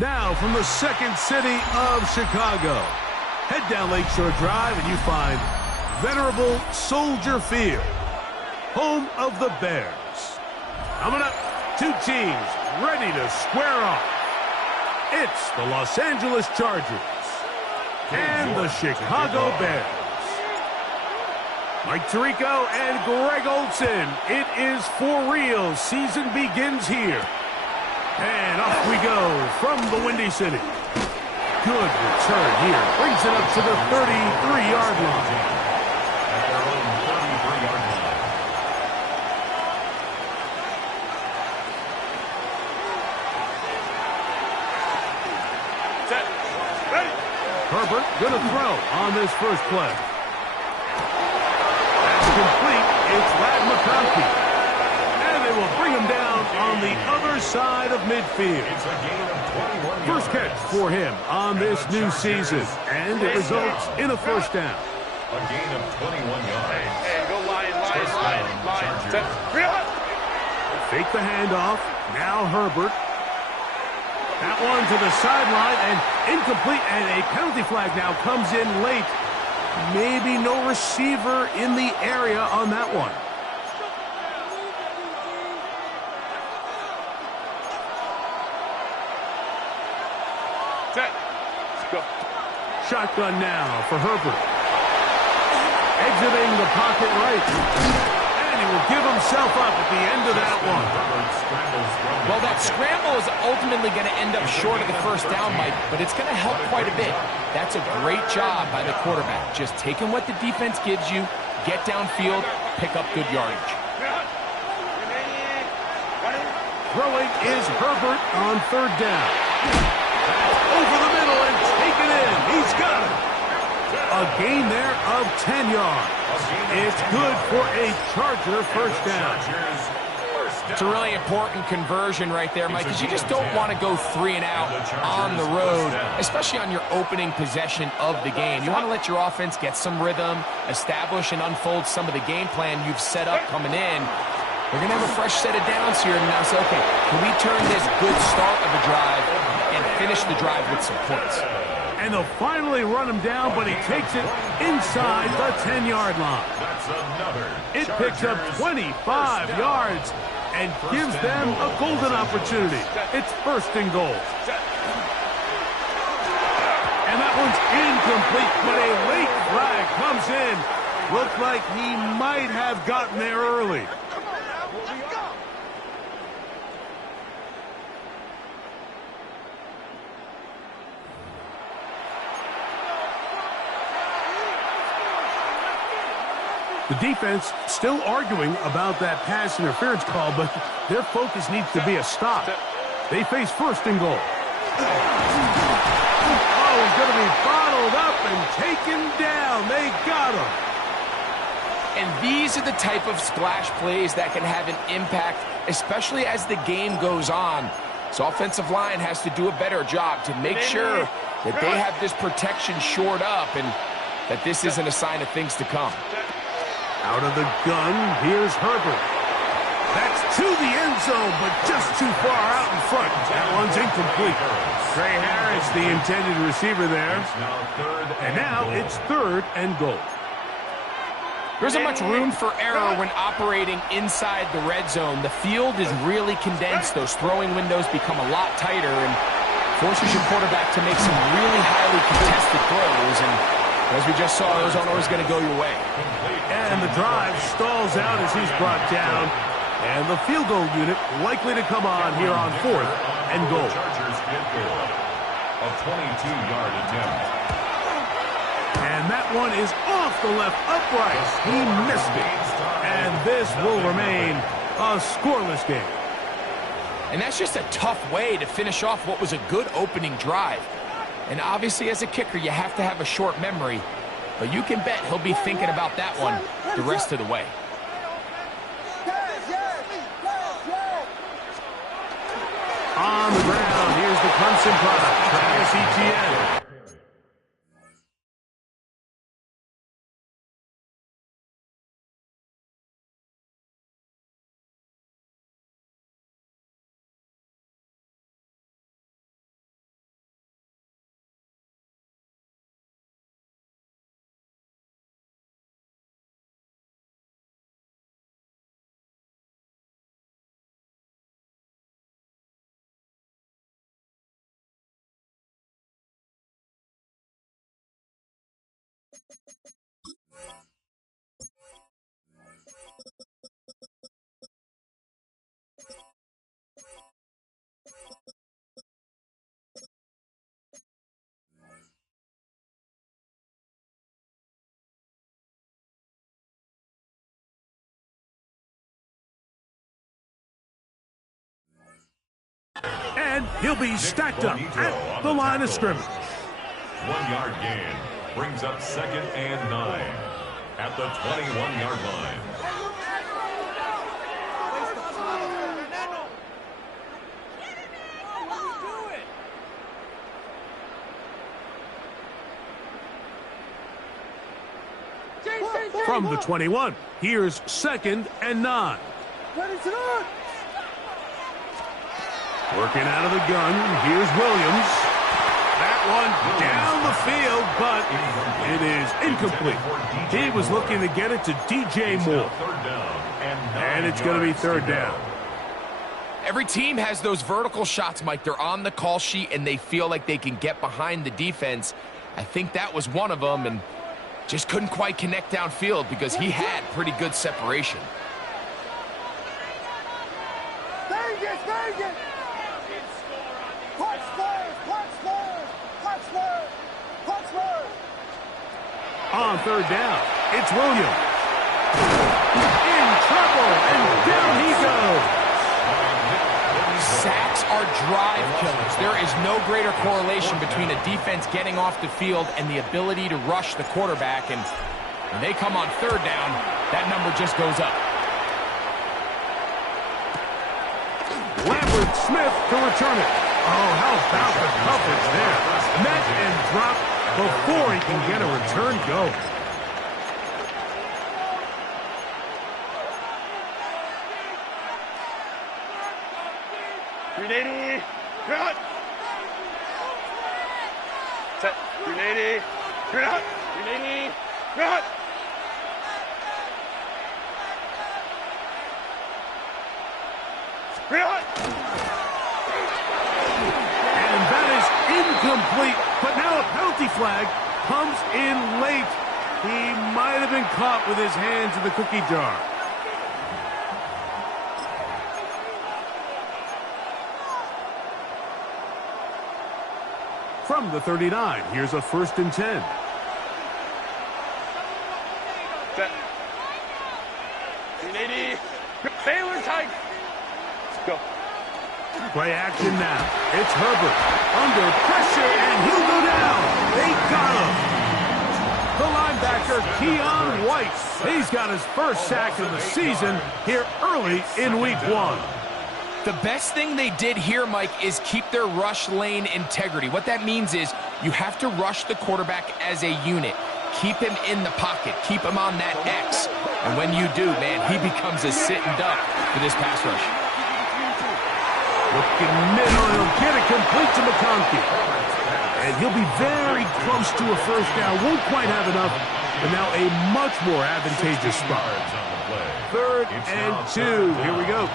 Now from the second city of Chicago, head down Lakeshore Drive and you find venerable Soldier Field, home of the Bears. Coming up, two teams ready to square off. It's the Los Angeles Chargers and the Chicago Bears. Mike Tirico and Greg Olson. It is for real. Season begins here. And off we go from the Windy City. Good return here. Brings it up to the 33-yard line. Set. Ready. Herbert gonna throw on this first play. Complete, it's Lad McConkey. And they will bring him down on the other side of midfield. First catch for him on this new season, and it results in a first down. A gain of 21 yards. Hey, go line. Set. Fake the handoff. Now Herbert. That one to the sideline, and incomplete, and a penalty flag now comes in late. Maybe no receiver in the area on that one. Set. Let's go. Shotgun now for Herbert. Exiting the pocket right. And he will give himself up at the end of that one. Well, that scramble is ultimately going to end up short of the first down, Mike, but it's going to help quite a bit. That's a great job by the quarterback. Just taking what the defense gives you, get downfield, pick up good yardage. Throwing is Herbert on third down. Over the middle and taken in. He's got it. A gain there of 10 yards. It's good for a Charger first down. It's a really important conversion right there, Mike, because you just don't want to go 3 and out on the road, especially on your opening possession of the game. You want to let your offense get some rhythm, establish and unfold some of the game plan you've set up coming in. We're going to have a fresh set of downs here and now say, okay, can we turn this good start of a drive and finish the drive with some points? And they'll finally run him down, but he takes it inside the 10-yard line. It picks up 25 yards and gives them a golden opportunity. It's first and goal. And that one's incomplete, but a late flag comes in. Looked like he might have gotten there early. The defense still arguing about that pass interference call, but their focus needs to be a stop. They face first and goal. Oh, he's going to be bottled up and taken down. They got him. And these are the type of splash plays that can have an impact, especially as the game goes on. So offensive line has to do a better job to make sure that they have this protection shored up and that this isn't a sign of things to come. Out of the gun, here's Herbert. That's to the end zone, but just too far out in front. That one's incomplete. Trey Harris, the intended receiver there. And now it's third and goal. There isn't much room for error when operating inside the red zone. The field is really condensed. Those throwing windows become a lot tighter and forces your quarterback to make some really highly contested throws. And as we just saw, those aren't always going to go your way. And the drive stalls out as he's brought down. And the field goal unit likely to come on here on fourth and goal. Chargers field goal. A 22-yard attempt. And that one is off the left upright. He missed it. And this will remain a scoreless game. And that's just a tough way to finish off what was a good opening drive. And obviously, as a kicker, you have to have a short memory. But you can bet he'll be thinking about that one the rest of the way. On the ground, here's the Clemson product, Travis Etienne. And he'll be stacked up at the line of scrimmage. 1 yard gain brings up 2nd and 9 at the 21-yard line. From the 21, here's 2nd and 9. Working out of the gun, here's Williams. That one down the field, but it is incomplete. He was looking to get it to DJ Moore. And it's going to be 3rd down. Every team has those vertical shots, Mike. They're on the call sheet, and they feel like they can get behind the defense. I think that was one of them, and just couldn't quite connect downfield because he had pretty good separation. On 3rd down, it's Williams. In trouble, and down he goes. Sacks are drive killers. There is no greater correlation between a defense getting off the field and the ability to rush the quarterback. And when they come on 3rd down, that number just goes up. Lambert Smith to return it. Oh, how about the coverage there? Met and dropped before he can get a return go. Grenade, cut. Set. Grenade, cut. Grenade, cut. And that is incomplete. But now a penalty flag comes in late. He might have been caught with his hands in the cookie jar. From the 39, here's a 1st and 10. Set. Grenade. Taylor tight. Let's go. Play action now. It's Herbert under pressure, and he'll go down. They got him. The linebacker, Keon White. He's got his first sack of the season here early in week 1. The best thing they did here, Mike, is keep their rush lane integrity. What that means is you have to rush the quarterback as a unit. Keep him in the pocket. Keep him on that X. And when you do, man, he becomes a sitting duck for this pass rush. Looking middle, he'll get it complete to McConkey. And he'll be very close to a 1st down. Won't quite have enough, but now a much more advantageous spot. 3rd and 2. Here we go.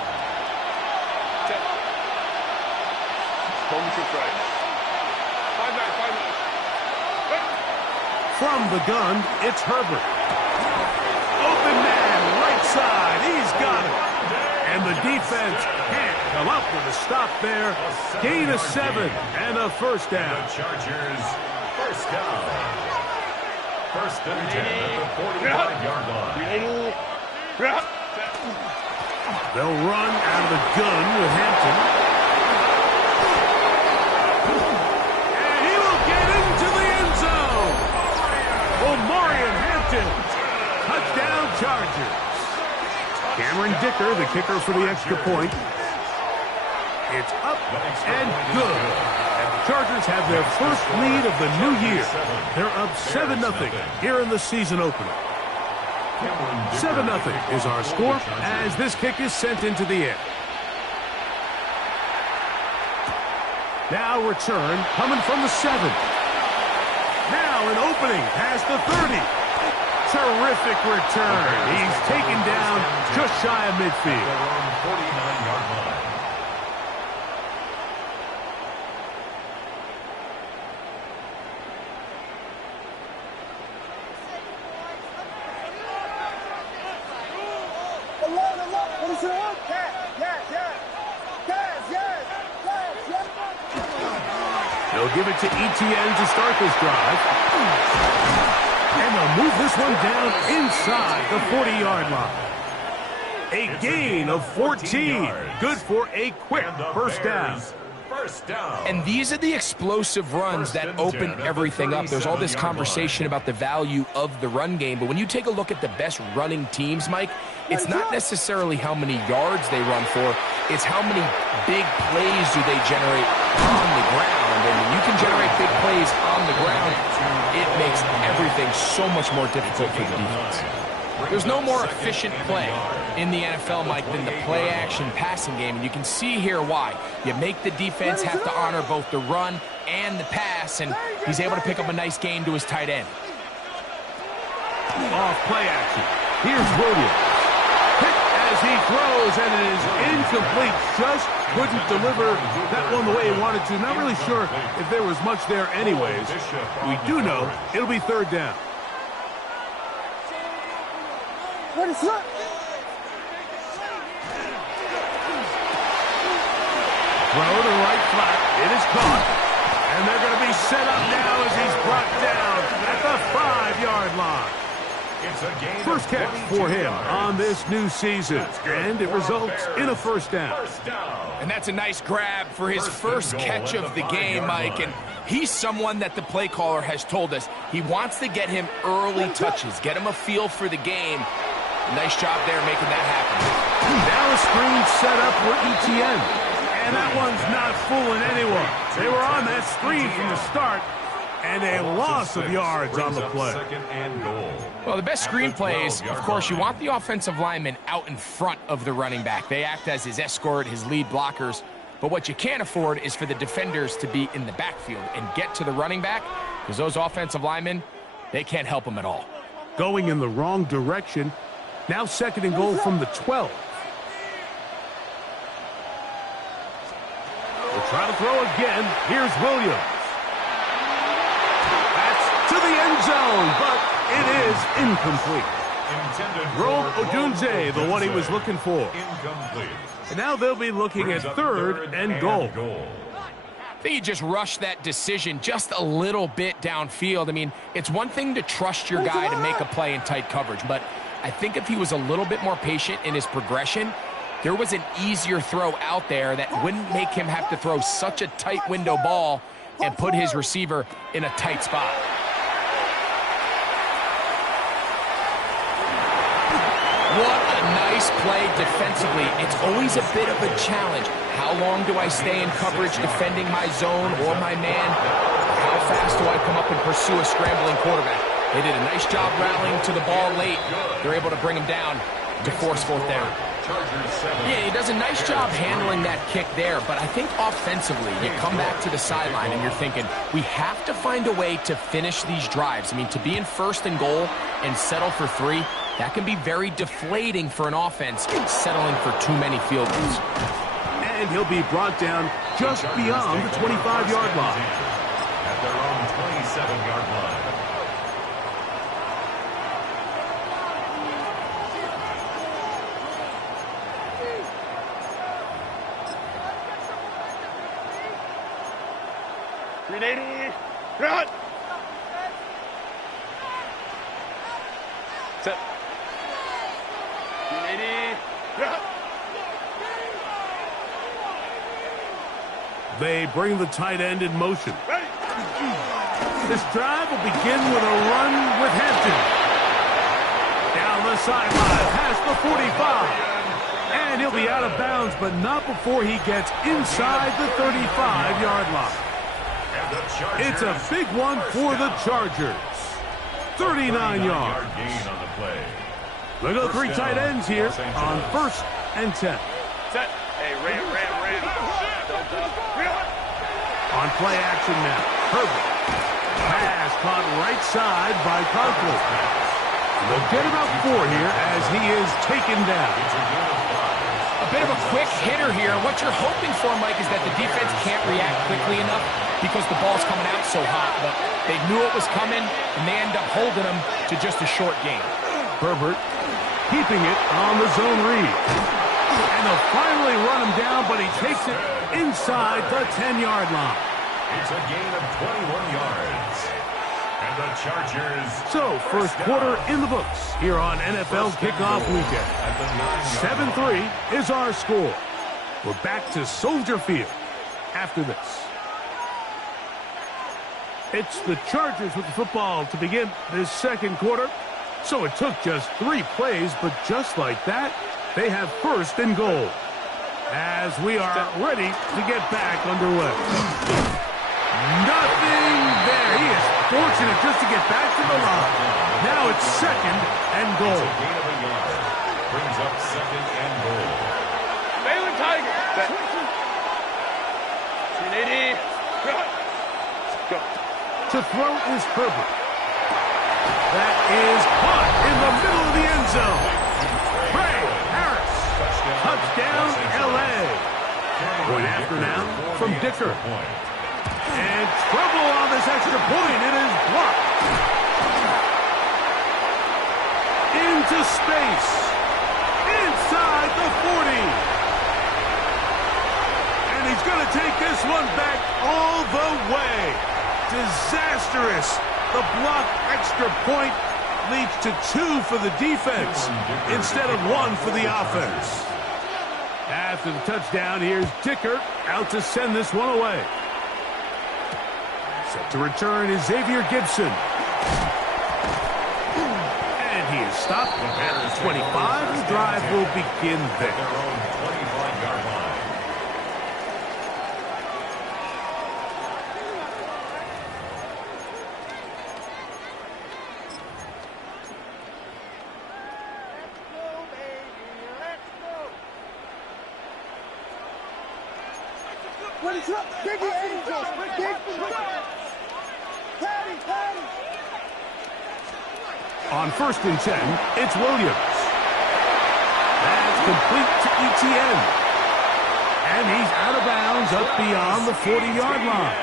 From the gun, it's Herbert. Open man, right side. He's got it. And the defense can't come up with a stop there. Gain of 7 and a 1st down. The Chargers, 1st down. 1st and 10 at the 45-yard line. They'll run out of the gun with Hampton. Touchdown Chargers. Cameron Dicker, the kicker for the extra point. It's up and good. And the Chargers have their first lead of the new year. They're up 7-0 here in the season opener. 7-0 is our score as this kick is sent into the air. Now return coming from the 7. Now an opening past the 30. Terrific return. He's taken down just shy of midfield. 49-yard line. They'll give it to Etienne to start this drive. And they'll move this one down inside the 40-yard line. A gain of 14. Good for a quick 1st down. First down. And these are the explosive runs that open everything up. There's all this conversation about the value of the run game, but when you take a look at the best running teams, Mike, it's not necessarily how many yards they run for, it's how many big plays do they generate on the ground. And when you can generate big plays on the ground, it makes everything so much more difficult for the defense. There's no more efficient play in the NFL, Mike, than the play-action passing game, and you can see here why. You make the defense have to honor both the run and the pass, and he's able to pick up a nice gain to his tight end. Off play action. Here's Williams. Hit as he throws, and it is incomplete. Just couldn't deliver that one the way he wanted to. Not really sure if there was much there anyways. We do know it'll be third down. What is that? Throw to the right flat. It is caught. And they're going to be set up now as he's brought down at the 5-yard line. It's a gain First catch for him on this new season. And it results in a first down. And that's a nice grab for his first catch of the game, Mike. And he's someone that the play caller has told us he wants to get him early touches, get him a feel for the game. Nice job there making that happen. Now a screen set up for ETN. And that one's not fooling anyone. They were on that screen from the start. And a loss of yards on the play. Well, the best screen plays, of course, you want the offensive lineman out in front of the running back. They act as his escort, his lead blockers. But what you can't afford is for the defenders to be in the backfield and get to the running back, because those offensive linemen, they can't help him at all. Going in the wrong direction. Now second and goal from the 12. We'll try to throw again. Here's Williams. That's to the end zone, but it is incomplete. Rome Odunze, the one he was looking for. And now they'll be looking at third and goal. I think he just rushed that decision just a little bit downfield. I mean, it's one thing to trust your guy to make a play in tight coverage, but I think if he was a little bit more patient in his progression, there was an easier throw out there that wouldn't make him have to throw such a tight window ball and put his receiver in a tight spot. What a nice play defensively. It's always a bit of a challenge. How long do I stay in coverage defending my zone or my man? How fast do I come up and pursue a scrambling quarterback? They did a nice job rallying to the ball late. They're able to bring him down to force fourth down. Yeah, he does a nice job handling that kick there, but I think offensively, you come back to the sideline and you're thinking, we have to find a way to finish these drives. I mean, to be in first and goal and settle for 3, that can be very deflating for an offense settling for too many field goals. And he'll be brought down just beyond the 25-yard line. At their own 27-yard line. Run! Set. 380. Run! They bring the tight end in motion. Ready. This drive will begin with a run with Hampton. Down the sideline, past the 45. And he'll be out of bounds, but not before he gets inside the 35-yard line. It's a big one for the Chargers. 39 yards. Look at the 3 tight ends here on 1st and 10. Set. Hey, ram. On play action now. Herbert. Pass caught right side by Conklin. They'll get about 4 here as he is taken down. A bit of a quick hitter here. What you're hoping for, Mike, is that the defense can't react quickly enough because the ball's coming out so hot. But they knew it was coming, and they end up holding him to just a short gain. Herbert keeping it on the zone read. And they'll finally run him down, but he takes it inside the 10-yard line. It's a gain of 21 yards. And the Chargers. So, first quarter in the books here on NFL Kickoff Weekend. 7-3 is our score. We're back to Soldier Field. after this. It's the Chargers with the football to begin this second quarter. So it took just 3 plays, but just like that, they have first and goal. As we are ready to get back underway. Nothing there. He is fortunate just to get back to the line. Now it's second and goal. It's a gain of a yard. Brings up second and goal. Baylor Tigers. 1080. Go. To throw is Herbert. That is caught in the middle of the end zone. Ray Harris. Touchdown, L.A. Point after now from Dicker. And trouble on this extra point. It is blocked. Into space. Inside the 40. And he's going to take this one back all the way. Disastrous. The blocked extra point leads to 2 for the defense instead of 1 for the offense. After the touchdown, here's Dicker out to send this one away. Set to return is Xavier Gibson. And he is stopped at the 25. The drive will begin there. Their own 25-yard line. What is up? Big Angels. Big Patty. On first and 10, it's Williams. That's complete to ETN. And he's out of bounds up beyond the 40-yard line.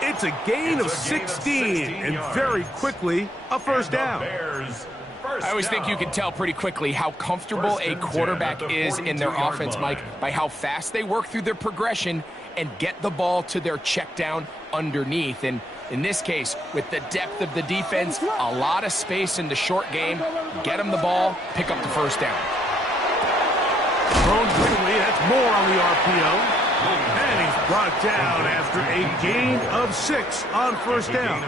It's a gain of 16, and very quickly, a first down. I always think you can tell pretty quickly how comfortable a quarterback is in their offense, Mike, by how fast they work through their progression and get the ball to their check down underneath. And in this case, with the depth of the defense, a lot of space in the short game, get them the ball, pick up the first down. Thrown quickly, that's more on the RPO. And he's brought down after a gain of 6 on first down.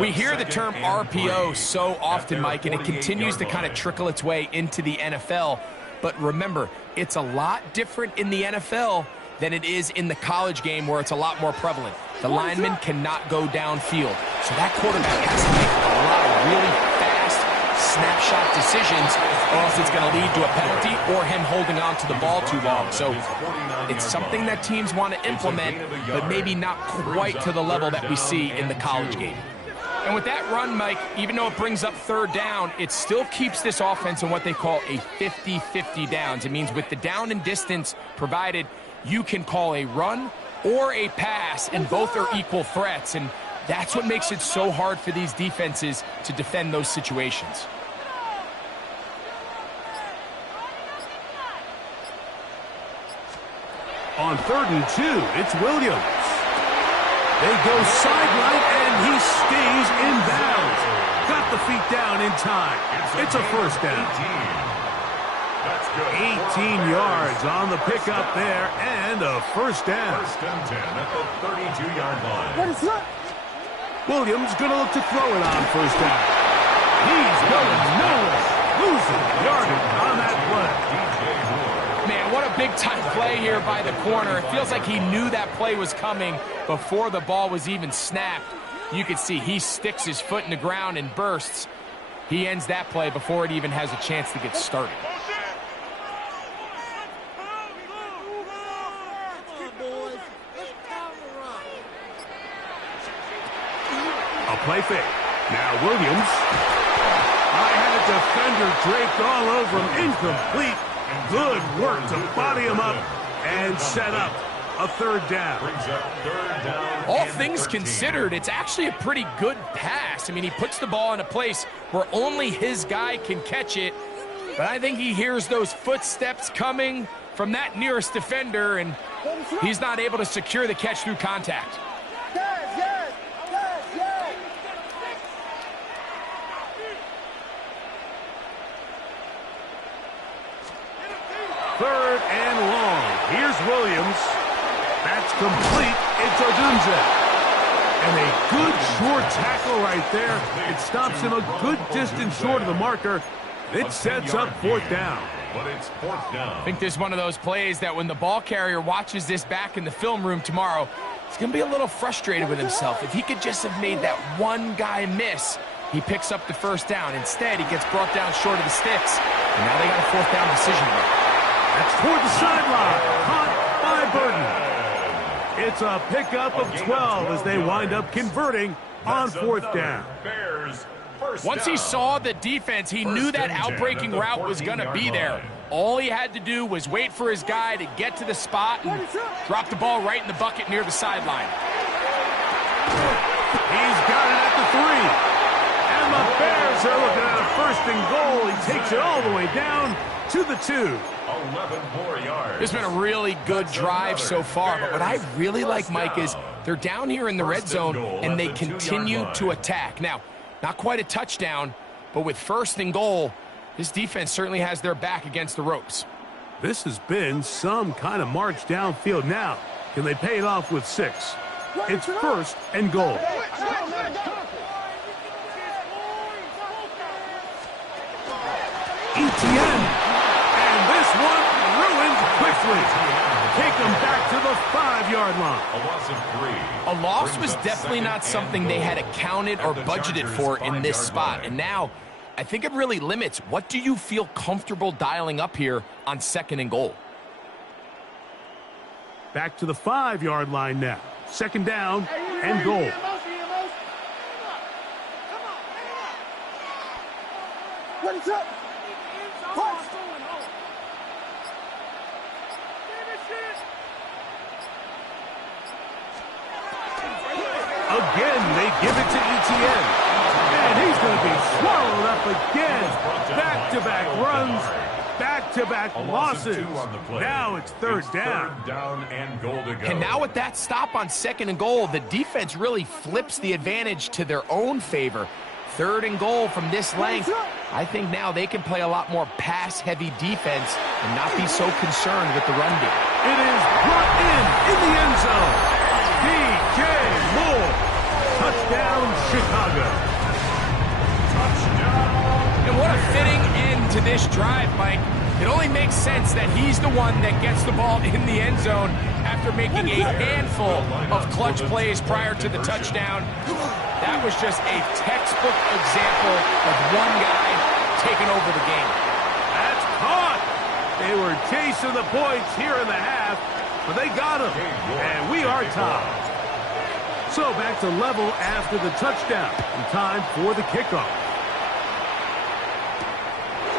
We hear the term RPO so often, Mike, and it continues to kind of trickle its way into the NFL. But remember, it's a lot different in the NFL than it is in the college game where it's a lot more prevalent. The lineman cannot go downfield. So that quarterback has to make a lot of really fast snapshot decisions, or else it's going to lead to a penalty or him holding on to the ball too long. So it's something that teams want to implement, but maybe not quite to the level that we see in the college game. And with that run, Mike, even though it brings up third down, it still keeps this offense in what they call a 50-50 downs. It means with the down and distance provided, you can call a run or a pass, and both are equal threats. And that's what makes it so hard for these defenses to defend those situations. On third and 2, it's Williams. They go sideline, and he stays in bounds. Got the feet down in time. It's a first down. 18 yards on the pickup there, and a first down. First and 10 at the 32-yard line. What is up? Williams going to look to throw it on first down. He's going nowhere. Losing yardage on that play. Man, what a big-time play here by the corner. It feels like he knew that play was coming before the ball was even snapped. You can see he sticks his foot in the ground and bursts. He ends that play before it even has a chance to get started. A play fake. Now Williams. I had a defender draped all over him. Incomplete. Good work to body him up and set up a third down. All things considered, it's actually a pretty good pass. I mean, he puts the ball in a place where only his guy can catch it. But I think he hears those footsteps coming from that nearest defender, and he's not able to secure the catch through contact. Third and long. Here's Williams. That's complete. It's Odunze. And a good short tackle right there. It stops him a good distance short of the marker. It sets up fourth down. But it's fourth down. I think this is one of those plays that when the ball carrier watches this back in the film room tomorrow, he's going to be a little frustrated with himself. If he could just have made that one guy miss, he picks up the first down. Instead, he gets brought down short of the sticks. And now they got a fourth down decision to make. That's toward the sideline. Caught by Burton. It's a pickup of 12 as they wind up converting on fourth down. Once he saw the defense, he knew that outbreaking route was going to be there. All he had to do was wait for his guy to get to the spot and drop the ball right in the bucket near the sideline. He's got it at the 3. And the Bears are looking at a first and goal. He takes it all the way down to the 2. 11 more yards. It's been a really good drive so far, but what I really like, Mike, is they're down here in the red zone and they continue to attack. Now, not quite a touchdown, but with first and goal, this defense certainly has their back against the ropes. This has been some kind of march downfield. Now, can they pay it off with 6? It's first and goal. Etienne. And this one ruined quickly. Take them back to the 5-yard line. A loss of 3. A loss was definitely not something they had accounted or budgeted for in this spot. And now, I think it really limits. What do you feel comfortable dialing up here on second and goal? Back to the 5-yard line now. Second down and goal. What is up? Again, they give it to Etienne. And he's going to be swallowed up again. Back-to-back runs, back-to-back losses. Now it's third down. And goal to go. And now with that stop on second and goal, the defense really flips the advantage to their own favor. Third and goal from this length. I think now they can play a lot more pass-heavy defense and not be so concerned with the run game. It is brought in the end zone. DJ Moore. Touchdown, Chicago. And what a fitting end to this drive, Mike. It only makes sense that he's the one that gets the ball in the end zone after making a handful of clutch plays prior to the touchdown. That was just a textbook example of one guy taking over the game. That's caught. They were chasing the points here in the half, but they got him. And we are tied. So back to level after the touchdown. And time for the kickoff.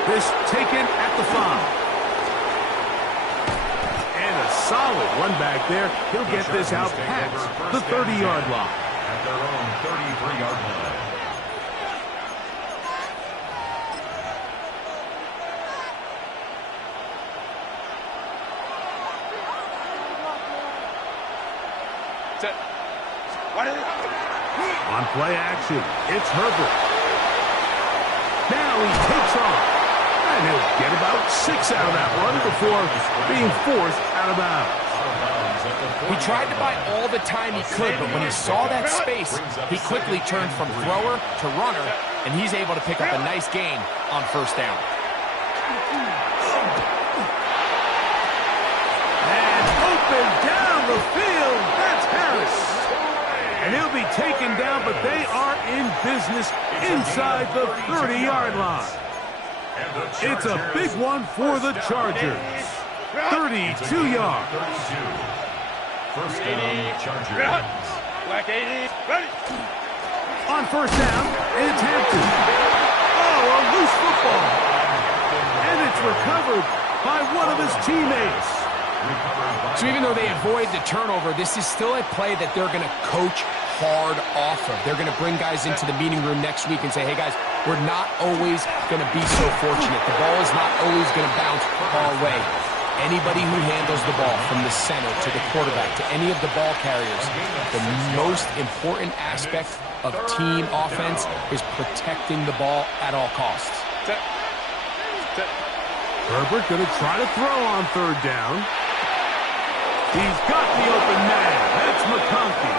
This taken at the 5. And a solid run back there. He'll get this out past the 30-yard line. At their own 33-yard line. On play action, it's Herbert. Now he takes off. And he'll get about 6 out of that run before being forced out of bounds. He tried to buy all the time he could, but when he saw that space, he quickly turned from thrower to runner, and he's able to pick up a nice gain on first down. And open down the field, that's Harris. And he'll be taken down, but they are in business inside the 30-yard line. It's a big one for the Chargers. 32 yards. First down, Chargers. On first down, it's Hampton. Oh, a loose football. And it's recovered by one of his teammates. So even though they avoid the turnover, this is still a play that they're going to coach hard off of. They're going to bring guys into the meeting room next week and say, hey, guys, we're not always going to be so fortunate. The ball is not always going to bounce our way. Anybody who handles the ball from the center to the quarterback to any of the ball carriers, the most important aspect of team offense is protecting the ball at all costs. Herbert going to try to throw on third down. He's got the open man. That's McConkey.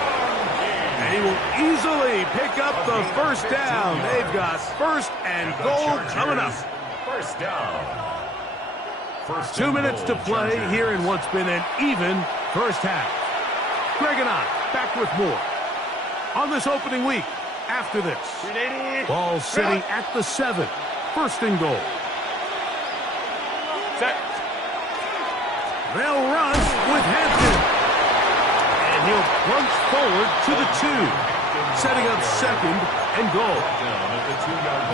And he will easily pick up the first down. They've got first and goal coming up. First down. 2 minutes to play here in what's been an even first half. Greg and I back with more on this opening week after this. Ball sitting at the 7. First and goal. Set. They'll run with Hampton. And he'll plunge forward to the 2. Setting up second and goal.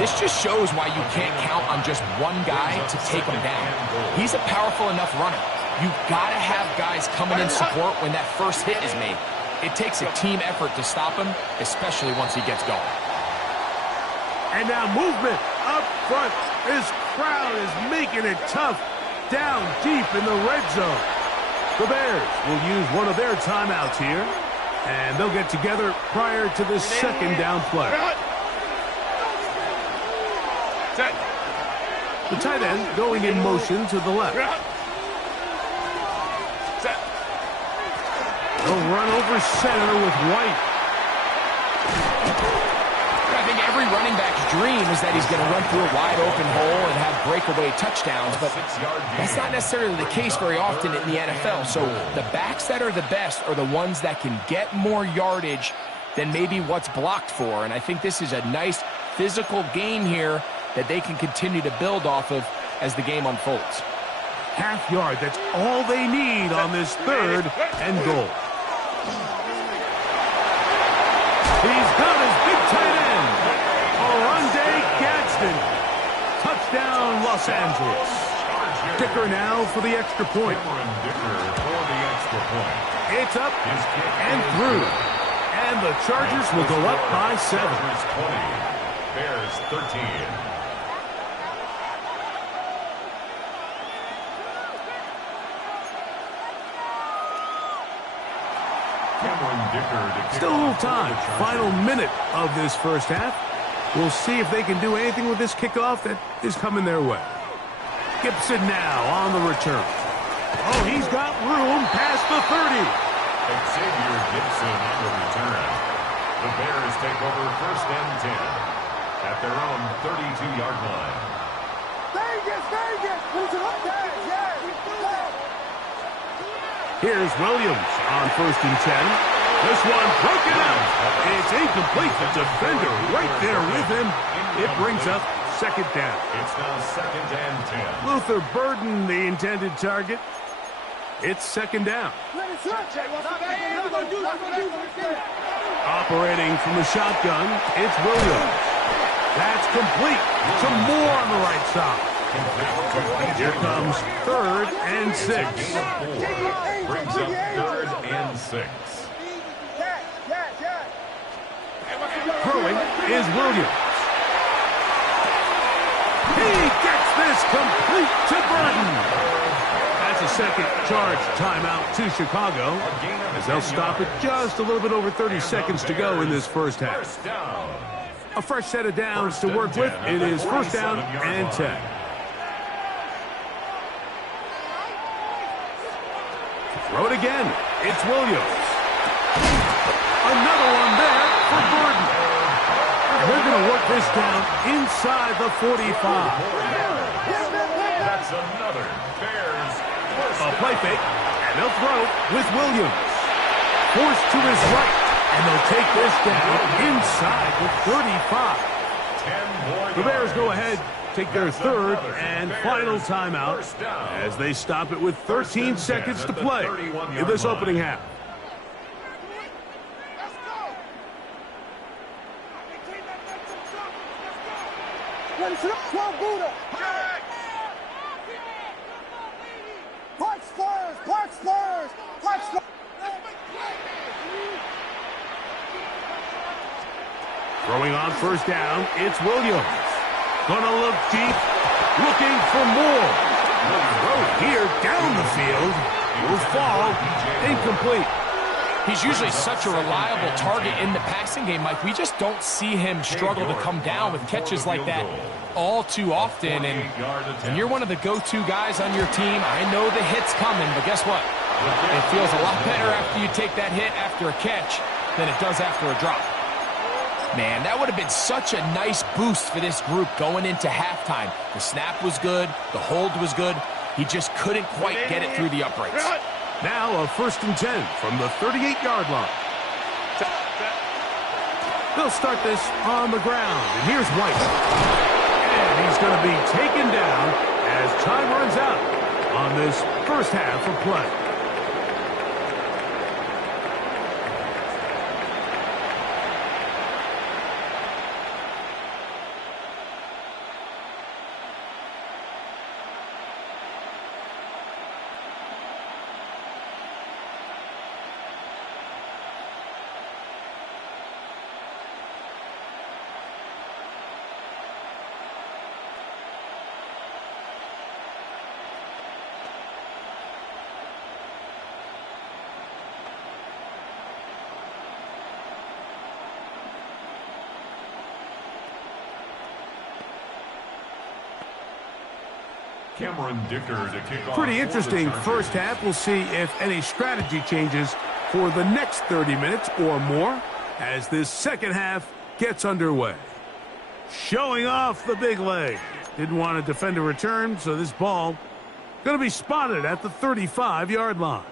This just shows why you can't count on just one guy to take him down. He's a powerful enough runner. You've got to have guys coming in support when that first hit is made. It takes a team effort to stop him, especially once he gets going. And now movement up front. This crowd is making it tough down deep in the red zone. The Bears will use one of their timeouts here, and they'll get together prior to this second down play. Set. The tight end going in motion to the left. Set. They'll run over center with White. I think every running back's dream is that he's going to run through a wide open hole and have breakaway touchdowns, but that's not necessarily the case very often in the NFL. So the backs that are the best are the ones that can get more yardage than maybe what's blocked for. And I think this is a nice physical game here that they can continue to build off of as the game unfolds. Half yard, that's all they need on this third and goal. He's got his big tight end, Oronde Gadsden. Touchdown, Los Angeles. Dicker now for the extra point. It's up and through. And the Chargers will go up by 7. Bears 13. Still a little time. Final minute of this first half. We'll see if they can do anything with this kickoff that is coming their way. Gibson now on the return. Oh, he's got room past the 30. Xavier Gibson on the return. The Bears take over first and 10 at their own 32-yard line. Vegas! Who's it up there? Here's Williams on first and 10. This one broken out. It's incomplete. The defender right there with him. It brings up second down. It's now second and 10. Luther Burden, the intended target. It's second down. Operating from the shotgun, it's Williams. That's complete. Some more on the right side. Here comes third and 6. Brings up third and 6. Throwing is Williams. He gets this complete to Burton. That's a second charge timeout to Chicago, as they'll stop it just a little bit over 30 seconds to go in this first half. A fresh set of downs to work with. It is first down and 10. Throw it again. It's Williams. Another one there for Burton. They're going to work this down inside the 45. That's another Bears. A play fake, and they'll throw with Williams. Forced to his right, and they'll take this down inside the 35. The Bears go ahead, take their third and final timeout as they stop it with 13 seconds to play in this opening half. Throwing on first down, it's Williams. Gonna look deep, looking for more. Throw here down the field. Will fall, incomplete. He's usually such a reliable target in the passing game, Mike. We just don't see him struggle to come down with catches like that all too often. And you're one of the go-to guys on your team. I know the hit's coming, but guess what? It feels a lot better after you take that hit after a catch than it does after a drop. Man, that would have been such a nice boost for this group going into halftime. The snap was good. The hold was good. He just couldn't quite get it through the uprights. Now a 1st and 10 from the 38-yard line. They'll start this on the ground. And here's White. And he's going to be taken down as time runs out on this first half of play. Cameron Dicker to kick off. Pretty interesting first half. We'll see if any strategy changes for the next 30 minutes or more as this second half gets underway. Showing off the big leg. Didn't want to defend a return, so this ball going to be spotted at the 35-yard line.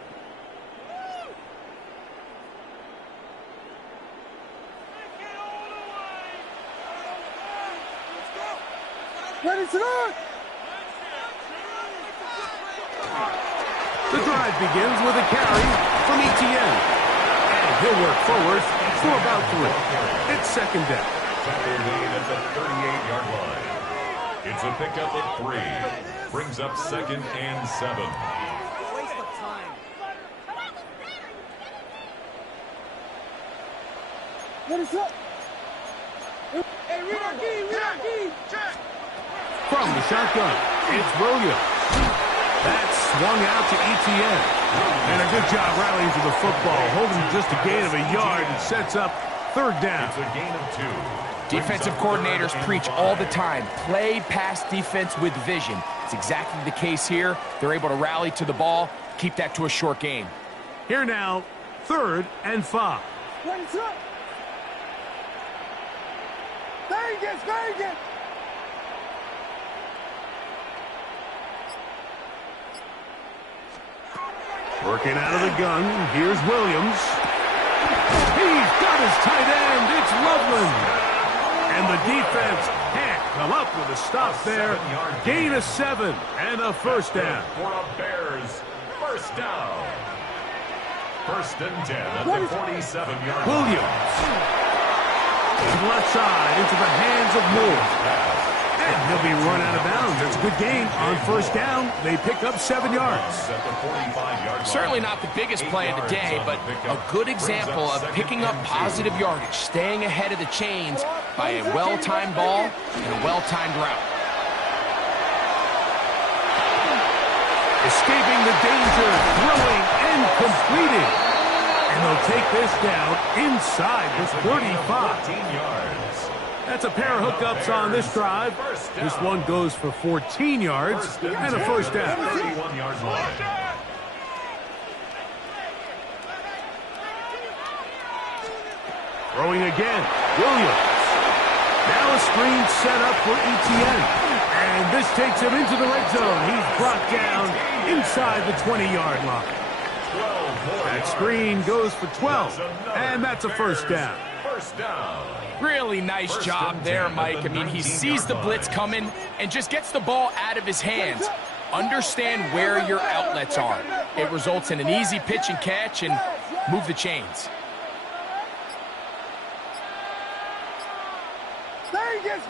Ready to go! The drive begins with a carry from ETN. And he'll work forward for about 3. It's 2nd down. Tackle made at the 38-yard line. It's a pickup of 3. Brings up 2nd and 7. Waste of time. Ready to go! Hey, we are key! Check! From the shotgun, it's Williams. That's swung out to ETN. And a good job rallying to the football, holding just a gain of a yard and sets up 3rd down. It's a gain of 2. Defensive coordinators preach all the time, play pass defense with vision. It's exactly the case here. They're able to rally to the ball, keep that to a short gain. Here now, 3rd and 5. Ready to go! Vegas! Working out of the gun, here's Williams. He's got his tight end, it's Loveland. And the defense can't come up with a stop there. Gain of 7 and a 1st down. For a Bears 1st down. 1st and 10 at the 47-yard line. Williams. To the left side, into the hands of Moore. And he'll be run out of bounds. It's a good gain on 1st down. They pick up 7 yards. Certainly not the biggest play of the day, but a good example of picking up positive yardage, staying ahead of the chains by a well-timed ball and a well-timed route. Escaping the danger, throwing and completing. And they'll take this down inside the 35. 14 yards. That's a pair of hookups on this drive. This one goes for 14 yards and a 1st down. 31-yard line. Throwing again, Williams. Now a screen set up for ETN. And this takes him into the red zone. He's brought down inside the 20-yard line. That screen goes for 12, and that's a 1st down. 1st down. Really nice job there, Mike. I mean, he sees the blitz coming and just gets the ball out of his hands. Understand where your outlets are. It results in an easy pitch and catch and move the chains. Vegas!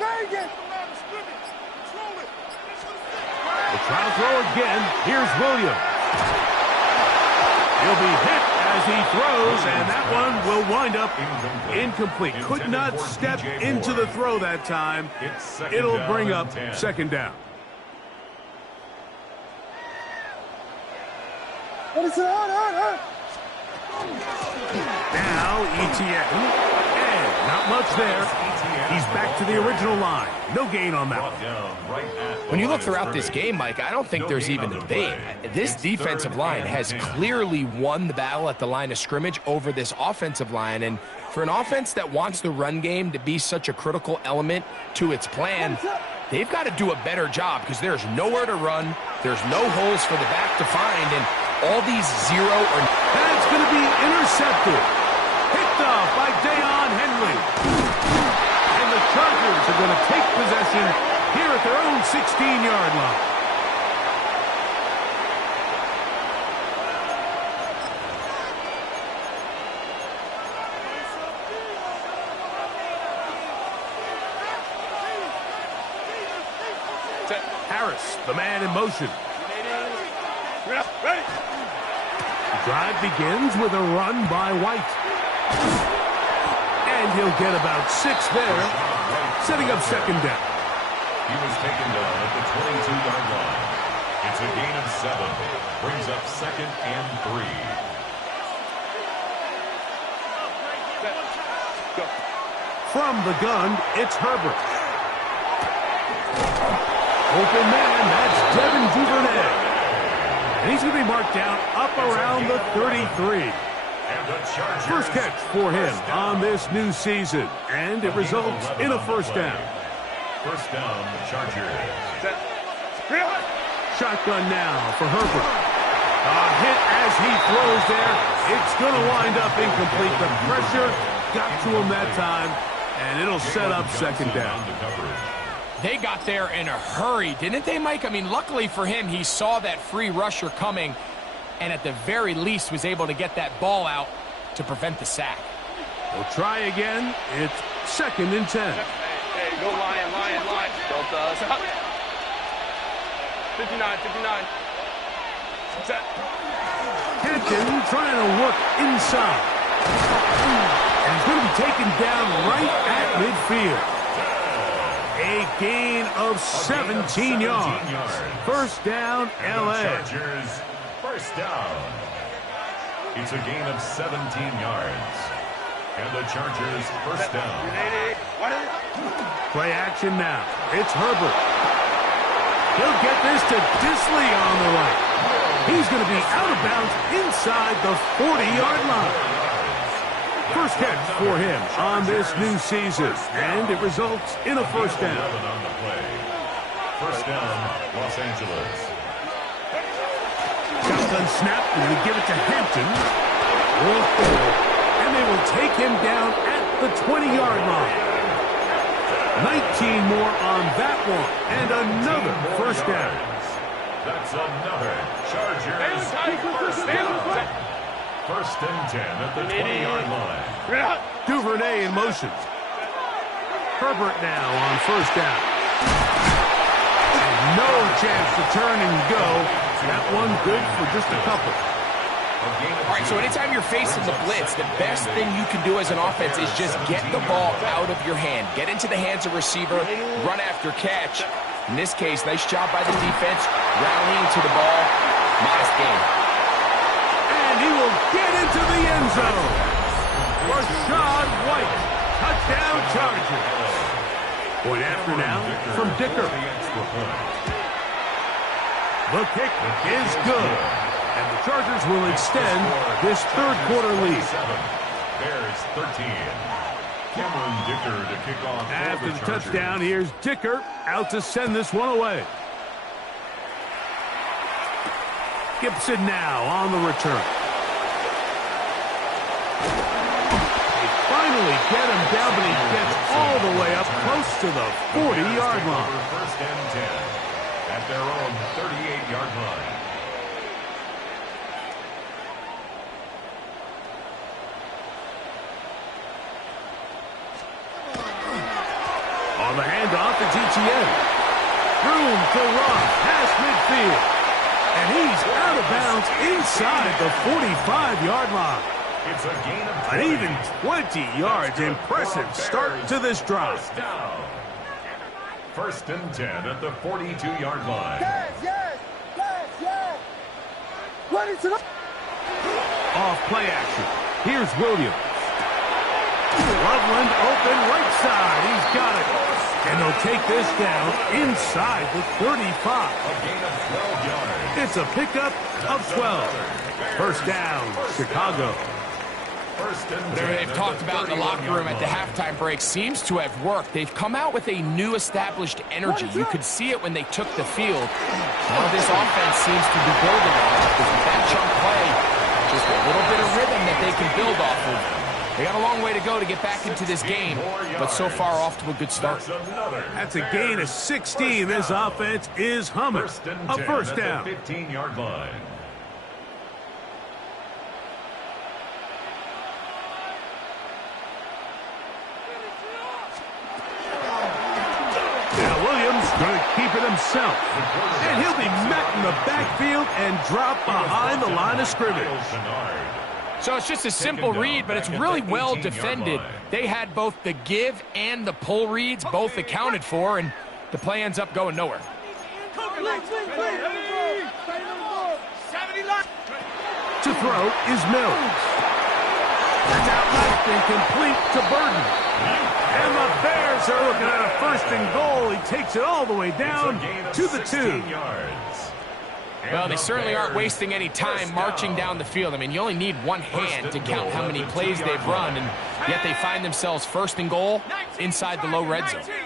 They'll try to throw again. Here's Williams. He'll be hit as he throws, and that one will wind up incomplete. Could not step into the throw that time. It'll bring up 2nd down. Now ETN, and not much there. He's back to the original line. No gain on that one. When you look throughout this game, Mike, I don't think there's even a debate. This defensive line has clearly won the battle at the line of scrimmage over this offensive line. And for an offense that wants the run game to be such a critical element to its plan, they've got to do a better job because there's nowhere to run. There's no holes for the back to find. And all these zero or... That's going to be intercepted. Picked off by Deion Henley. And the Chargers are going to take possession here at their own 16-yard line. Harris, the man in motion. Ready. The drive begins with a run by White. And he'll get about 6 there, setting up second down. He was taken down at the 22-yard line. It's a gain of 7. Brings up second and 3. Go. From the gun, it's Herbert. Open man, that's Devin Duvernay. And he's going to be marked down up around the 33. First catch for him on this new season. And it results in a first down. First down, Chargers. Shotgun now for Herbert. A hit as he throws there. It's going to wind up incomplete. The pressure got to him that time. And it'll set up second down. They got there in a hurry, didn't they, Mike? I mean, luckily for him, he saw that free rusher coming and at the very least was able to get that ball out to prevent the sack. We'll try again. It's second and 10. Hey, go Lion. Don't stop. 59. Set. Hampton trying to work inside. And he's going to be taken down right at midfield. A gain of 17 yards. First down, L.A. Chargers, first down. It's a gain of 17 yards. And the Chargers, first down. Play action now. It's Herbert. He'll get this to Disley on the right. He's going to be out of bounds inside the 40-yard line. First catch for him on this new season, and it results in a first down. First down, Los Angeles. Shotgun snap, and we give it to Hampton. And they will take him down at the 20-yard line. 19 more on that one, and another first down. That's another Chargers first down. First and 10 at the 20-yard line. Duvernay in motion. Herbert now on first down. And no chance to turn and go. That one good for just a couple. All right, so anytime you're facing the blitz, the best thing you can do as an offense is just get the ball out of your hand. Get into the hands of receiver, run after catch. In this case, nice job by the defense, rallying to the ball. Modest game. And he will get into the end zone. Rashad White, touchdown Chargers. Point after now from Dicker. The kick is good. And the Chargers will extend this third quarter lead. Bears 13. Cameron Dicker to kick off. After the touchdown, here's Dicker out to send this one away. Gibson now on the return. They finally get him down, but he gets all the way up close to the 40-yard line. First and 10 at their own 38-yard line. On the handoff, it's Etienne. Room to run past midfield. And he's out of bounds inside the 45-yard line. It's a gain of An even 20 yards. Impressive start to this drive. First down. First and 10 at the 42-yard line. Yes. Ready to go. Off play action. Here's Williams. Loveland open right side. He's got it. And they'll take this down inside the 35. A gain of 12 yards. It's a pickup of 12. First down, Chicago. First and 10. Whatever they've talked about in the locker room at the halftime break seems to have worked. They've come out with a new established energy. You could see it when they took the field. Now this offense seems to be building on it. With that chunk play, just a little bit of rhythm that they can build off of. They got a long way to go to get back into this game, but so far off to a good start. That's a gain of 16. This offense is humming. A first down. 15-yard line. Now Williams going to keep it himself. And he'll be met in the backfield and drop behind the line of scrimmage. So it's just a simple read, but it's really well defended. They had both the give and the pull reads both accounted for, and the play ends up going nowhere. To throw is Mills. That's out left and complete to Burton. And the Bears are looking at a first and goal. He takes it all the way down to the 2. Well, they certainly aren't wasting any time marching down the field. I mean, you only need one hand to count how many plays they've run, and yet they find themselves first and goal inside the low red zone. 60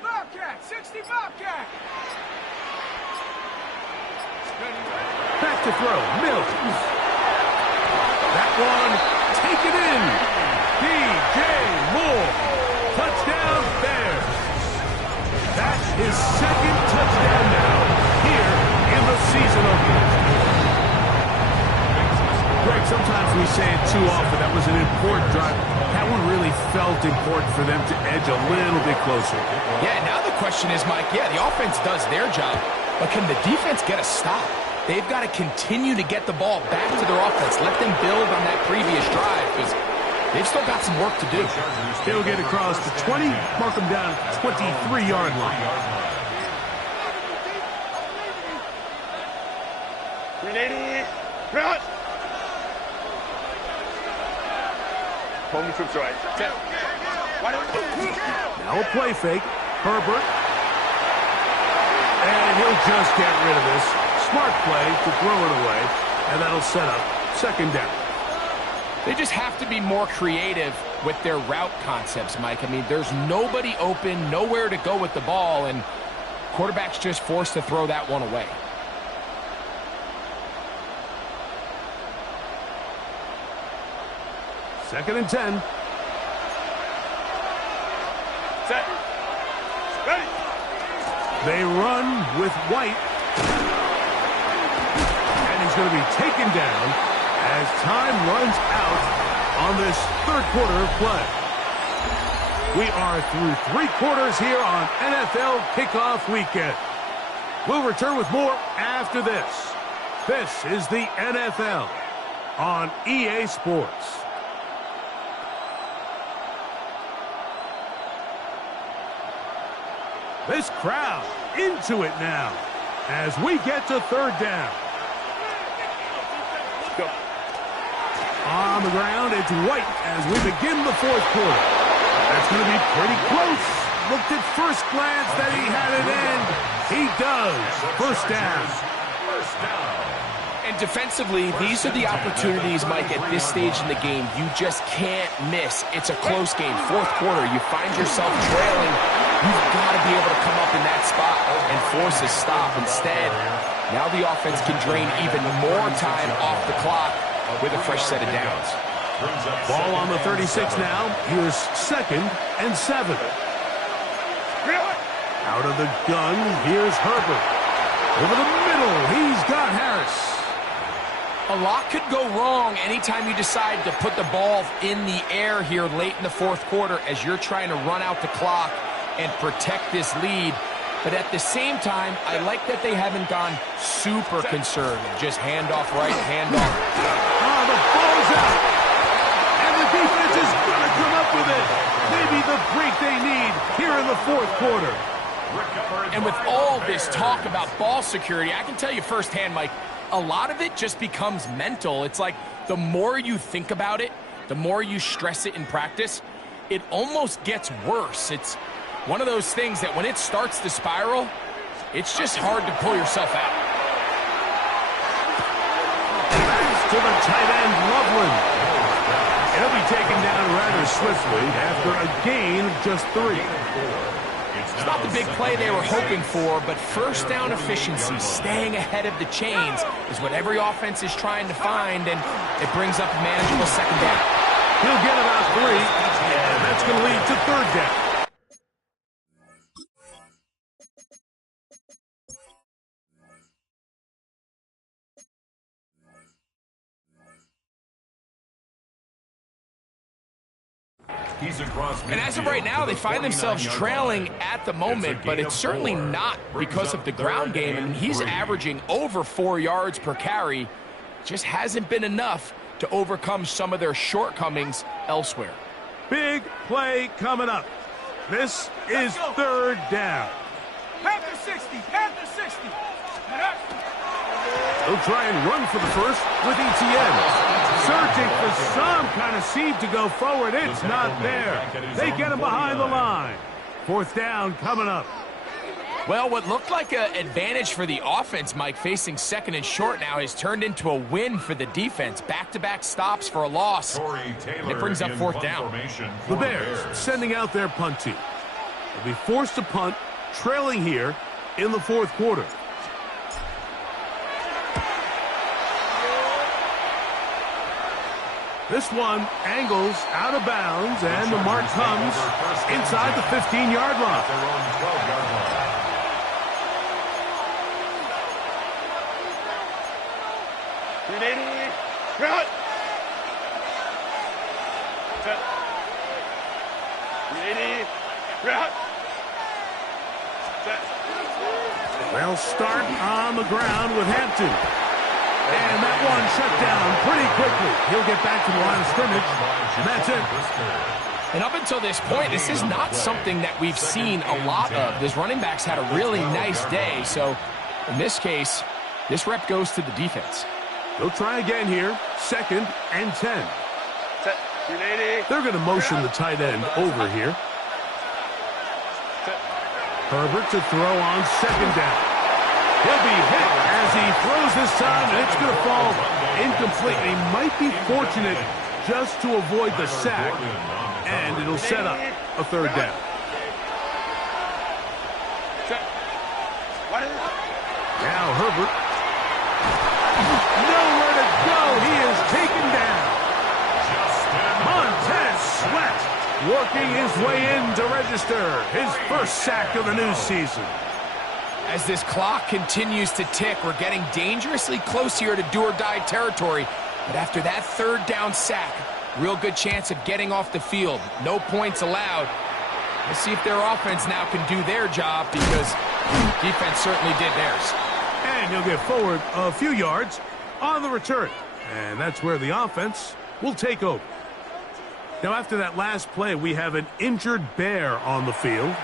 Bobcat, 60 Bobcat. Back to throw, Mills. That one, take it in. DJ Moore. Touchdown, Bears. That's his second touchdown now here in the season opener. Greg, sometimes we say it too often. That was an important drive. That one really felt important for them to edge a little bit closer. Yeah, now the question is, Mike, yeah, the offense does their job, but can the defense get a stop? They've got to continue to get the ball back to their offense. Let them build on that previous drive, because they've still got some work to do. They'll get across the 20, mark them down 23-yard line. Home troops right. Now a play fake. Herbert. And he'll just get rid of this. Smart play to throw it away. And that'll set up second down. They just have to be more creative with their route concepts, Mike. I mean, there's nobody open, nowhere to go with the ball, and quarterback's just forced to throw that one away. Second and 10. Set. Ready. They run with White. And he's going to be taken down as time runs out on this third quarter of play. We are through 3 quarters here on NFL Kickoff Weekend. We'll return with more after this. This is the NFL on EA Sports. This crowd into it now as we get to third down. Go. On the ground, it's White as we begin the fourth quarter. That's going to be pretty close. Looked at first glance that he had it in. He does. First down. First down. And defensively, these are the opportunities, Mike, at this stage in the game you just can't miss. It's a close game. Fourth quarter, you find yourself trailing. You've got to be able to come up in that spot and force a stop. Instead, now the offense can drain even more time off the clock with a fresh set of downs. Ball on the 36 now. Here's second and 7. Out of the gun, here's Herbert. Over the middle, he's got Harris. A lot could go wrong anytime you decide to put the ball in the air here late in the fourth quarter as you're trying to run out the clock and protect this lead. But at the same time, I like that they haven't gone super conservative. Just hand off right, hand off. Oh, the ball's out. And the defense is going to come up with it. Maybe the break they need here in the fourth quarter. And with all this talk about ball security, I can tell you firsthand, Mike, a lot of it just becomes mental. It's like the more you think about it, the more you stress it in practice, it almost gets worse. It's one of those things that when it starts to spiral, it's just hard to pull yourself out. Pass to the tight end, Loveland. He'll be taken down rather swiftly after a gain of just 3. It's not the big play they were hoping for, but first down efficiency, staying ahead of the chains, is what every offense is trying to find, and it brings up a manageable second down. He'll get about 3, and that's going to lead to third down. And as of right now, they find themselves trailing at the moment, but it's certainly not because of the ground game. I mean, he's averaging over 4 yards per carry. Just hasn't been enough to overcome some of their shortcomings elsewhere. Big play coming up. This is third down. Panther 60, Panther 60. They'll try and run for the first with ETN. Searching for some kind of seed to go forward. It's not there. They get him behind the line. Fourth down coming up. Well, what looked like an advantage for the offense, Mike, facing second and short now, has turned into a win for the defense. Back-to-back stops for a loss. And it brings up fourth down. The Bears sending out their punt team. They'll be forced to punt, trailing here in the fourth quarter. This one angles out of bounds, and the mark comes inside the 15-yard line. They'll start on the ground with Hampton. And that one shut down pretty quickly. He'll get back to the line of scrimmage, and that's it. And up until this point, this is not something that we've seen a lot of. This running back's had a really nice day, so in this case, this rep goes to the defense. They'll try again here, 2nd and 10. They're going to motion the tight end over here. Herbert to throw on 2nd down. He'll be hit as he throws this time, and it's going to fall incomplete. He might be fortunate just to avoid the sack, and it'll set up a third down. Now Herbert. Nowhere to go. He is taken down. Montez Sweat working his way in to register his first sack of the new season. As this clock continues to tick, we're getting dangerously close here to do-or-die territory. But after that third down sack, real good chance of getting off the field. No points allowed. Let's see if their offense now can do their job, because defense certainly did theirs. And he'll get forward a few yards on the return. And that's where the offense will take over. Now, after that last play, we have an injured Bear on the field.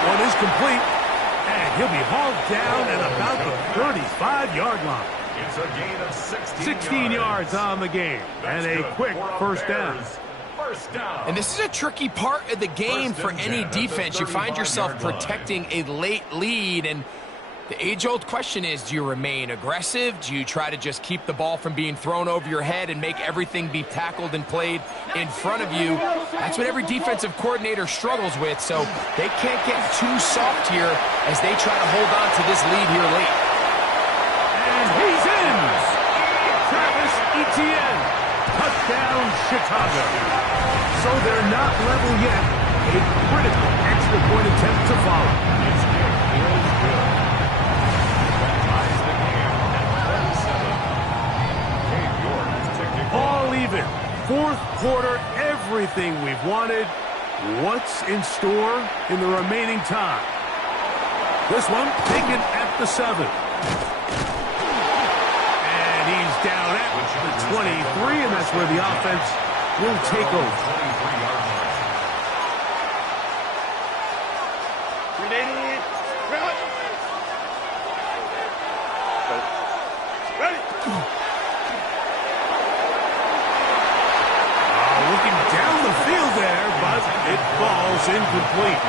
One is complete, and he'll be hauled down at about the 35-yard line. It's a gain of 16 yards on the game, and a quick first down. And this is a tricky part of the game for any defense. You find yourself protecting a late lead, and the age-old question is, do you remain aggressive? Do you try to just keep the ball from being thrown over your head and make everything be tackled and played in front of you? That's what every defensive coordinator struggles with, so they can't get too soft here as they try to hold on to this lead here late. And he's in! Travis Etienne, touchdown Chicago. So they're not level yet. A critical extra point attempt to follow. All even. Fourth quarter, everything we've wanted. What's in store in the remaining time? This one taken at the 7. And he's down at the 23, and that's where the offense will take over. 380. Ready. Looking down the field there, but it falls incomplete.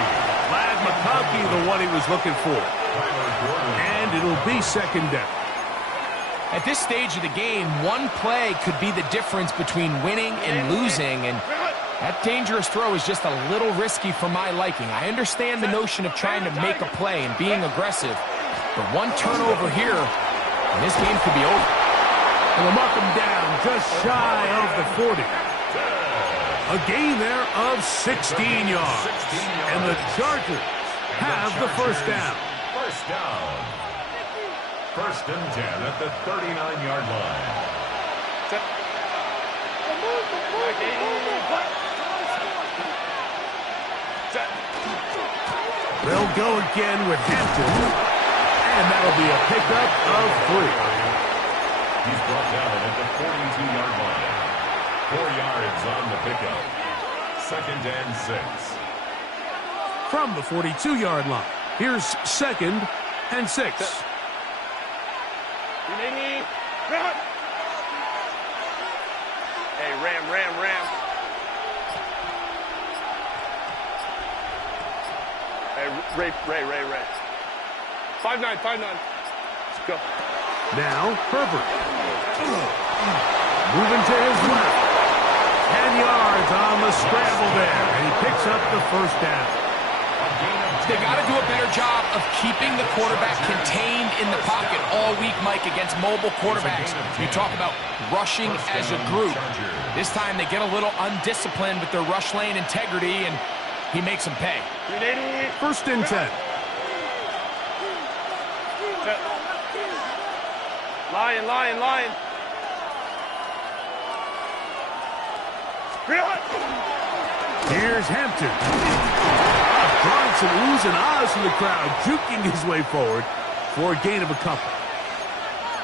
Vlad McConkey, the one he was looking for. And it'll be second down. At this stage of the game, one play could be the difference between winning and losing, and that dangerous throw is just a little risky for my liking. I understand the notion of trying to make a play and being aggressive, but one turnover here, and this game could be over. And they'll mark him down just shy of the 40. A gain there of 16 yards. And the Chargers have the first down. First down. First and 10 at the 39-yard line. They'll go again with Hampton. And that'll be a pickup of 3. He's brought down at the 42-yard line. 4 yards on the pickup. Second and 6. From the 42-yard line, here's second and 6. Hey, Ram. Hey, Ray. 5-9. Let's go. Now, Herbert. Moving to his left. 10 yards on the scramble there, and he picks up the first down. They got to do a better job of keeping the quarterback contained in the pocket all week, Mike, against mobile quarterbacks. You talk about rushing as a group. This time they get a little undisciplined with their rush lane integrity, and he makes them pay. First and 10. Lion. Here's Hampton. Drawing some oohs and ahs from the crowd, juking his way forward for a gain of a couple.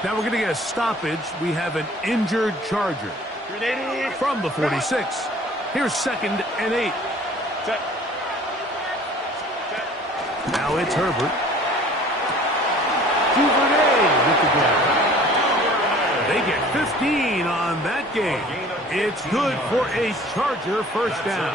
Now we're going to get a stoppage. We have an injured Charger. From the 46. Here's second and 8. Now it's Herbert. Duvernay with the grab. They get 15 on that game. It's good for a Charger first down.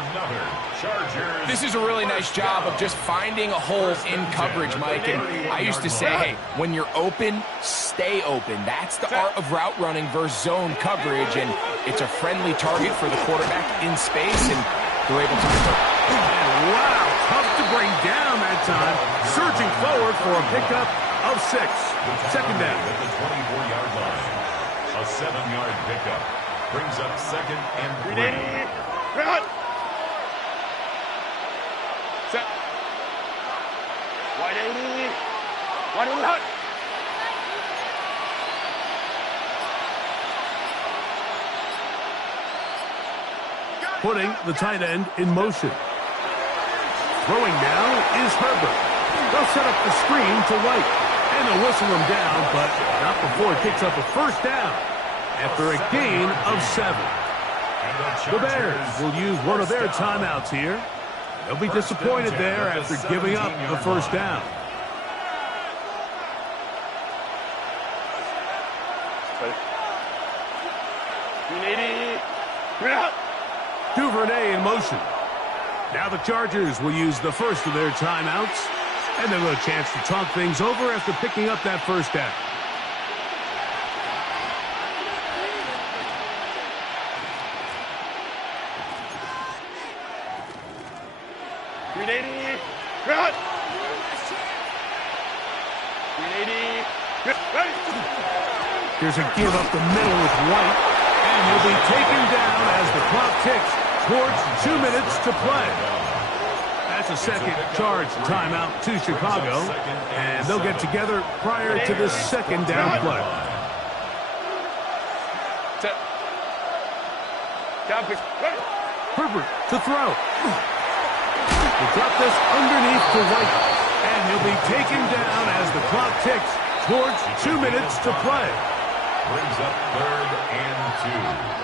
This is a really nice job of just finding a hole in coverage, Mike. And I used to say, hey, when you're open, stay open. That's the art of route running versus zone coverage. And it's a friendly target for the quarterback in space, and they're able to convert. Wow, tough to bring down that time. Surging forward for a pickup of 6. Second down. At the 24-yard line. A 7-yard pickup. Brings up second and 3. Set. Wide 80. Hut. Putting the tight end in motion. Throwing now is Herbert. They'll set up the screen to White. And they'll whistle him down, but not before he picks up a first down after a gain of 7. The Bears will use one of their timeouts here. They'll be disappointed there after giving up the first down. Duvernay in motion. Now the Chargers will use the first of their timeouts, and they'll have a chance to talk things over after picking up that first down. Here's a give up the middle with White, and he'll be taken down as the clock ticks towards 2 minutes to play. That's a second charge timeout to Chicago, and they'll get together prior to this second down play. Herbert to throw. They drop this underneath to White, and he'll be taken down as the clock ticks towards 2 minutes to play. Brings up third and 2.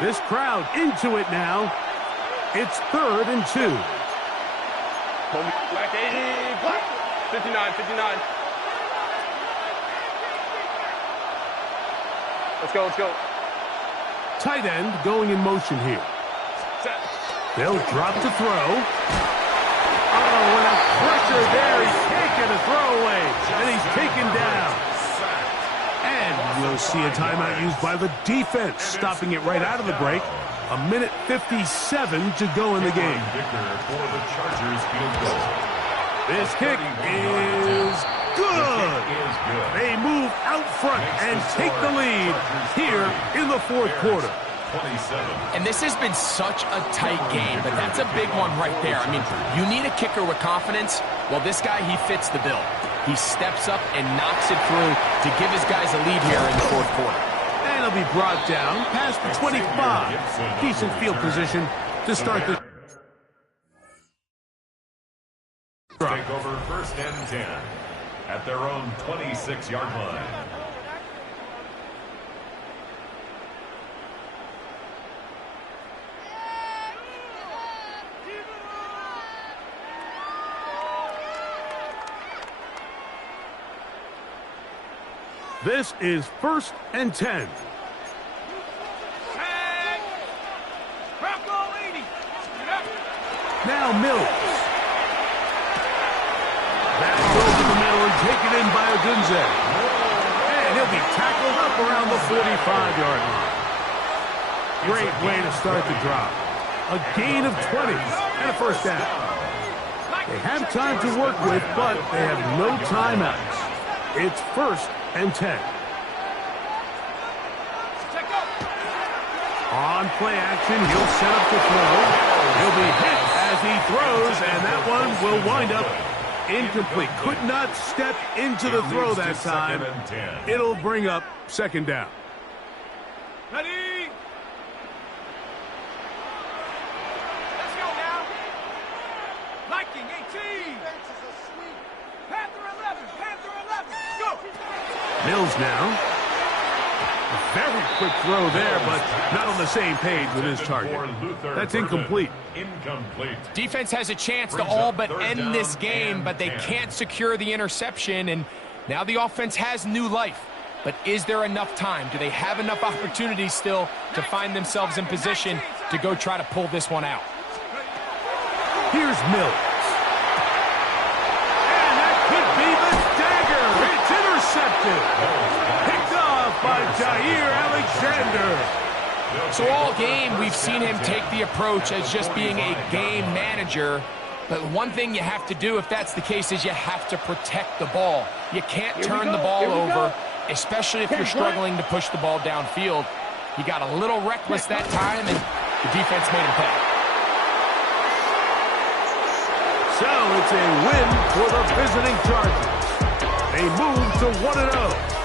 This crowd into it now. It's 3rd and 2. Black 80, black 59, 59. Let's go, let's go. Tight end going in motion here. Set. They'll drop to throw. Oh, and a pressure there. He can't get a throwaway, and he's taken down. And we'll see a timeout used by the defense, stopping it right out of the break. 1:57 to go in the game. This kick is good. They move out front and take the lead here in the 4th quarter. And this has been such a tight game, but that's a big one right there. I mean, you need a kicker with confidence. Well, this guy, he fits the bill. He steps up and knocks it through to give his guys a lead here in the 4th quarter. And he'll be brought down past the 25. Decent field position to start the... Take over 1st and 10 at their own 26-yard line. This is 1st and 10. Now Mills. Back over the middle and taken in by Odunze. And he'll be tackled up around the 45-yard line. Great way to start the drop. A gain of 20 and a 1st down. They have time to work with, but they have no timeouts. It's 1st and 10. On play action, he'll set up to throw. He'll be hit as he throws, and that one will wind up incomplete. Could not step into the throw that time. It'll bring up 2nd down. Ready? Let's go now. Liking 18. Panther 11. Panther 11. Go. Mills now. A very quick throw there, but not on the same page with his target. That's incomplete. Defense has a chance to all but end this game, but they can't secure the interception, and now the offense has new life. But is there enough time? Do they have enough opportunities still to find themselves in position to go try to pull this one out? Here's Mills. And that could be the dagger. It's intercepted. Picked off by Jair Alexander. So all game, we've seen him take the approach as just being a game manager. But one thing you have to do, if that's the case, is you have to protect the ball. You can't turn the ball over, especially if you're struggling to push the ball downfield. He got a little reckless that time, and the defense made him pay. So it's a win for the visiting Chargers. They move to 1-0.